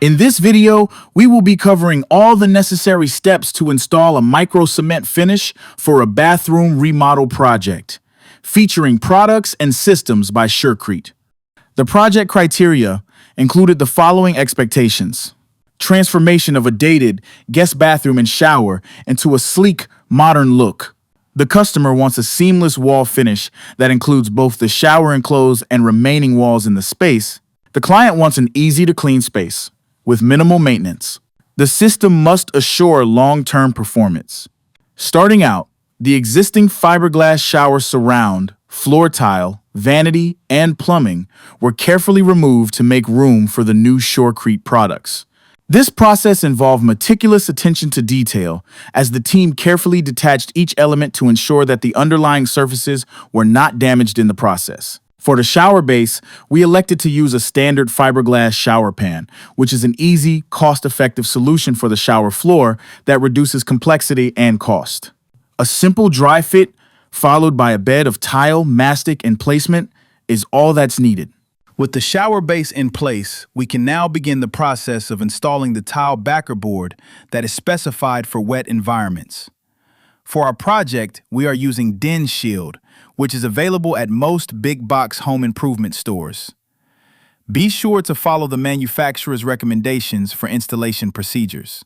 In this video, we will be covering all the necessary steps to install a Microcement finish for a bathroom remodel project, featuring products and systems by SureCrete. The project criteria included the following expectations: transformation of a dated guest bathroom and shower into a sleek, modern look. The customer wants a seamless wall finish that includes both the shower enclosed and remaining walls in the space. The client wants an easy-to-clean space with minimal maintenance. The system must assure long-term performance. Starting out, the existing fiberglass shower surround, floor tile, vanity, and plumbing were carefully removed to make room for the new SureCrete products. This process involved meticulous attention to detail, as the team carefully detached each element to ensure that the underlying surfaces were not damaged in the process. For the shower base, we elected to use a standard fiberglass shower pan, which is an easy, cost-effective solution for the shower floor that reduces complexity and cost. A simple dry fit, followed by a bed of tile, mastic, and placement, is all that's needed. With the shower base in place, we can now begin the process of installing the tile backer board that is specified for wet environments. For our project, we are using DenShield, which is available at most big box home improvement stores. Be sure to follow the manufacturer's recommendations for installation procedures.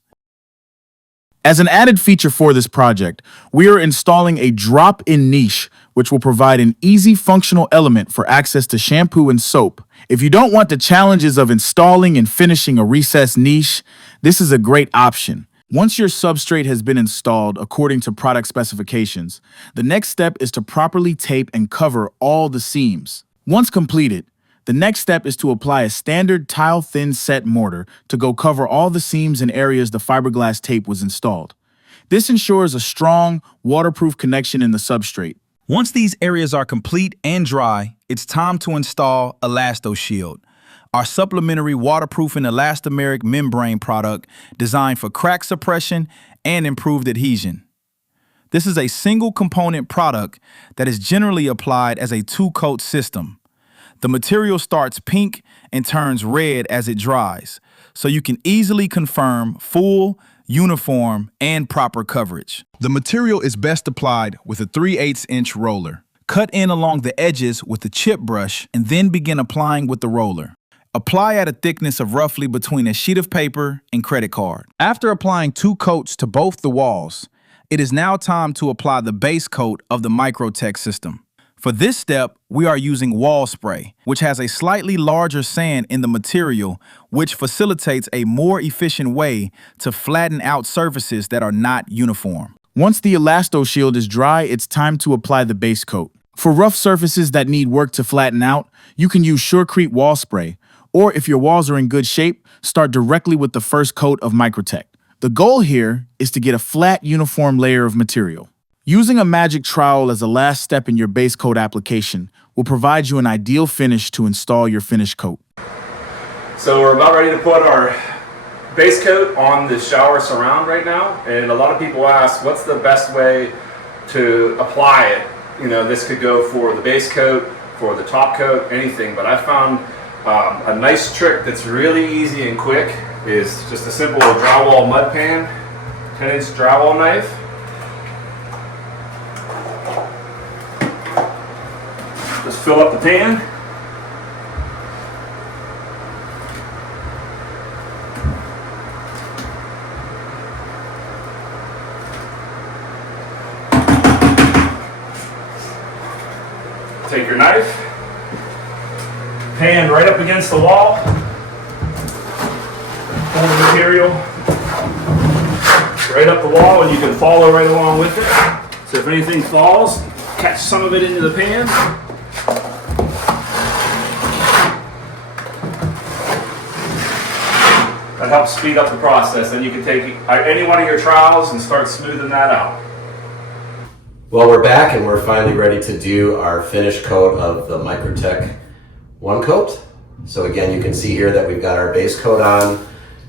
As an added feature for this project, we are installing a drop-in niche, which will provide an easy functional element for access to shampoo and soap. If you don't want the challenges of installing and finishing a recessed niche, this is a great option. Once your substrate has been installed according to product specifications, the next step is to properly tape and cover all the seams. Once completed, the next step is to apply a standard tile-thin set mortar to go cover all the seams and areas the fiberglass tape was installed. This ensures a strong, waterproof connection in the substrate. Once these areas are complete and dry, it's time to install Elastoshield, our supplementary waterproof and elastomeric membrane product designed for crack suppression and improved adhesion. This is a single-component product that is generally applied as a two-coat system. The material starts pink and turns red as it dries, so you can easily confirm full, uniform, and proper coverage. The material is best applied with a 3/8-inch roller. Cut in along the edges with the chip brush and then begin applying with the roller. Apply at a thickness of roughly between a sheet of paper and credit card. After applying 2 coats to both the walls, it is now time to apply the base coat of the MicroTek system. For this step, we are using WallSpray, which has a slightly larger sand in the material, which facilitates a more efficient way to flatten out surfaces that are not uniform. Once the Elastoshield is dry, it's time to apply the base coat. For rough surfaces that need work to flatten out, you can use SureCrete WallSpray, or if your walls are in good shape, start directly with the first coat of MicroTek. The goal here is to get a flat, uniform layer of material. Using a magic trowel as a last step in your base coat application will provide you an ideal finish to install your finished coat. So we're about ready to put our base coat on the shower surround right now, and a lot of people ask, what's the best way to apply it? You know, this could go for the base coat, for the top coat, anything, but I found a nice trick that's really easy and quick is just a simple drywall mud pan, 10-inch drywall knife. Just fill up the pan. Take your knife, pan right up against the wall, pull the material right up the wall, and you can follow right along with it. So if anything falls, catch some of it into the pan. That helps speed up the process. Then you can take any one of your trowels and start smoothing that out. Well, we're back and we're finally ready to do our finish coat of the MicroTek One Coat. So again, you can see here that we've got our base coat on.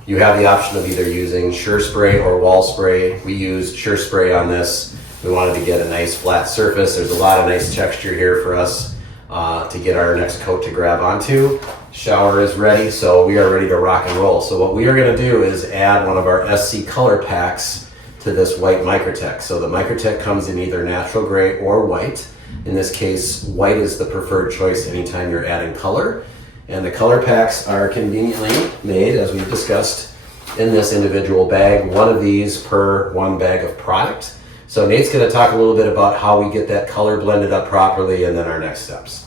You have the option of either using SureSpray or WallSpray. We used SureSpray on this. We wanted to get a nice flat surface. There's a lot of nice texture here for us to get our next coat to grab onto. shower is ready, so we are ready to rock and roll. So what we are going to do is add one of our SC color packs to this white MicroTek. So the MicroTek comes in either natural gray or white. In this case, white is the preferred choice anytime you're adding color. And the color packs are conveniently made, as we've discussed, in this individual bag, one of these per one bag of product. So Nate's going to talk a little bit about how we get that color blended up properly and then our next steps.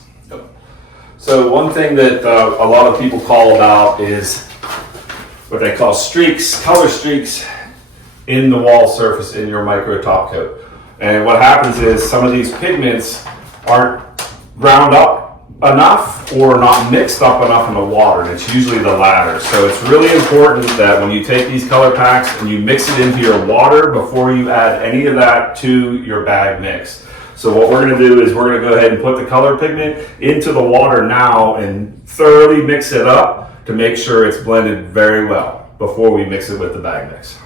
So one thing that a lot of people call about is what they call streaks, color streaks in the wall surface in your micro top coat. And what happens is some of these pigments aren't ground up enough or not mixed up enough in the water, and it's usually the latter. So it's really important that when you take these color packs and you mix it into your water before you add any of that to your bag mix. So what we're going to do is we're going to go ahead and put the color pigment into the water now and thoroughly mix it up to make sure it's blended very well before we mix it with the bag mix.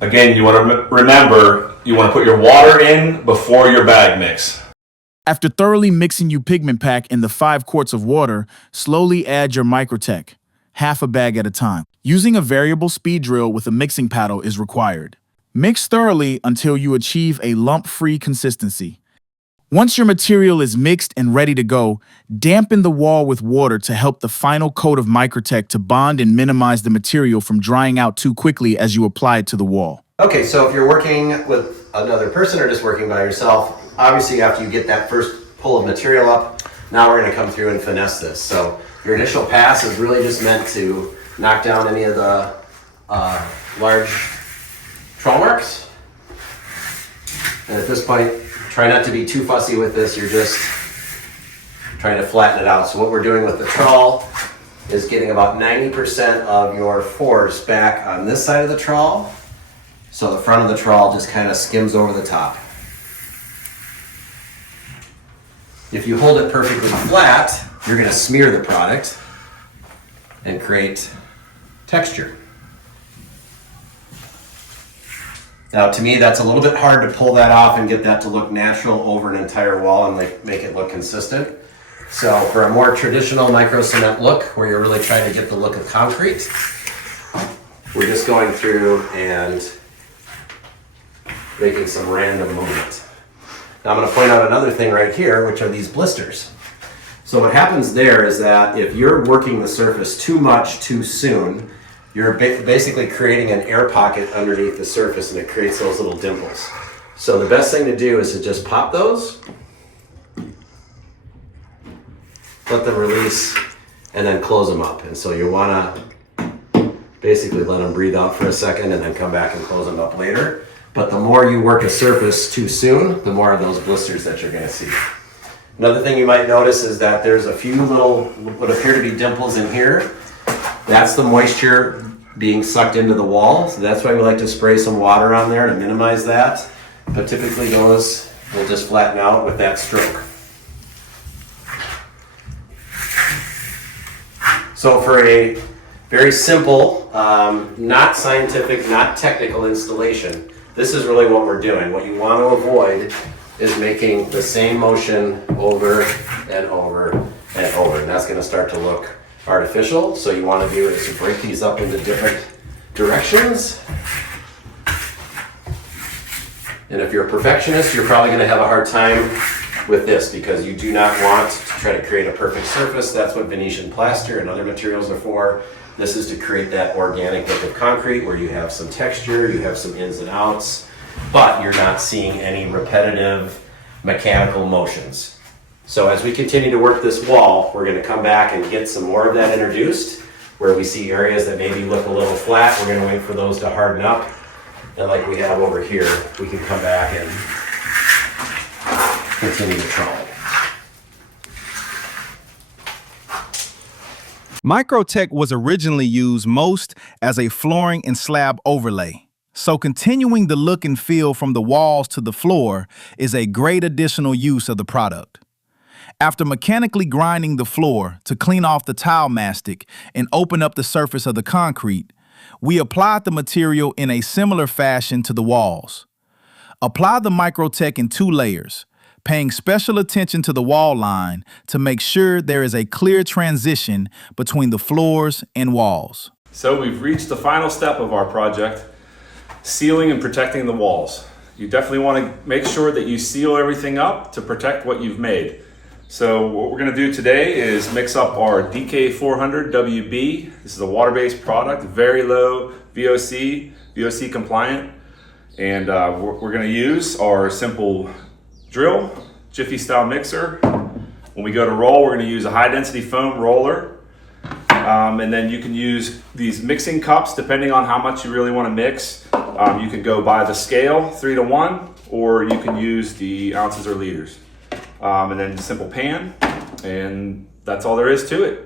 Again, you want to remember, you want to put your water in before your bag mix. After thoroughly mixing your pigment pack in the 5 quarts of water, slowly add your MicroTek, half a bag at a time. Using a variable speed drill with a mixing paddle is required. Mix thoroughly until you achieve a lump-free consistency. Once your material is mixed and ready to go, dampen the wall with water to help the final coat of MicroTek to bond and minimize the material from drying out too quickly as you apply it to the wall. Okay, so if you're working with another person or just working by yourself, obviously after you get that first pull of material up, now we're going to come through and finesse this. So your initial pass is really just meant to knock down any of the large trowel marks. And at this point, try not to be too fussy with this. You're just trying to flatten it out. So what we're doing with the trowel is getting about 90% of your force back on this side of the trowel. So the front of the trowel just kind of skims over the top. If you hold it perfectly flat, you're going to smear the product and create texture. Now, to me, that's a little bit hard to pull that off and get that to look natural over an entire wall and make it look consistent. So for a more traditional micro cement look, where you're really trying to get the look of concrete, we're just going through and making some random movement. Now I'm going to point out another thing right here, which are these blisters. So what happens there is that if you're working the surface too much too soon, you're basically creating an air pocket underneath the surface, and it creates those little dimples. So the best thing to do is to just pop those, let them release, and then close them up. And so you want to basically let them breathe out for a second and then come back and close them up later. But the more you work a surface too soon, the more of those blisters that you're going to see. Another thing you might notice is that there's a few little, what appear to be dimples in here. That's the moisture being sucked into the wall. So that's why we like to spray some water on there to minimize that. But typically those will just flatten out with that stroke. So for a very simple, not scientific, not technical installation, this is really what we're doing. What you want to avoid is making the same motion over and over and over. And that's going to start to look artificial. So you want to do is to break these up into different directions. And if you're a perfectionist, you're probably going to have a hard time with this because you do not want to try to create a perfect surface. That's what Venetian plaster and other materials are for. This is to create that organic look of concrete where you have some texture, you have some ins and outs, but you're not seeing any repetitive mechanical motions. So as we continue to work this wall, we're going to come back and get some more of that introduced, where we see areas that maybe look a little flat. We're going to wait for those to harden up. And like we have over here, we can come back and continue to trowel. MicroTek was originally used most as a flooring and slab overlay. So continuing the look and feel from the walls to the floor is a great additional use of the product. After mechanically grinding the floor to clean off the tile mastic and open up the surface of the concrete, we applied the material in a similar fashion to the walls. Apply the MicroTek in 2 layers, paying special attention to the wall line to make sure there is a clear transition between the floors and walls. So we've reached the final step of our project, sealing and protecting the walls. You definitely want to make sure that you seal everything up to protect what you've made. So what we're going to do today is mix up our DK 400 WB. This is a water-based product, very low VOC compliant. And we're going to use our simple drill, Jiffy style mixer. When we go to roll, we're going to use a high density foam roller. And then you can use these mixing cups depending on how much you really want to mix. You can go by the scale 3-to-1, or you can use the ounces or liters. And then a simple pan, and that's all there is to it.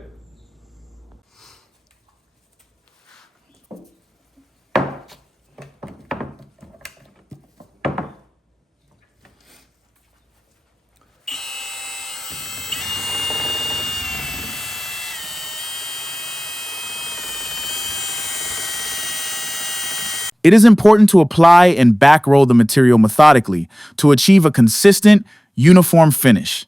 It is important to apply and back roll the material methodically to achieve a consistent, uniform finish.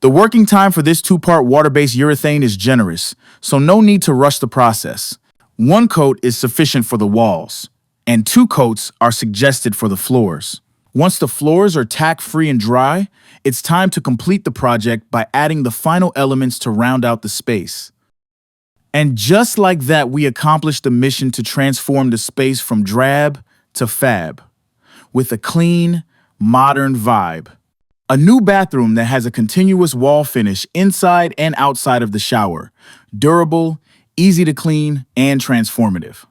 The working time for this 2-part water-based urethane is generous, so no need to rush the process. 1 coat is sufficient for the walls, and 2 coats are suggested for the floors. Once the floors are tack-free and dry, it's time to complete the project by adding the final elements to round out the space. And just like that, we accomplished the mission to transform the space from drab to fab, with a clean, modern vibe. A new bathroom that has a continuous wall finish inside and outside of the shower, durable, easy to clean, and transformative.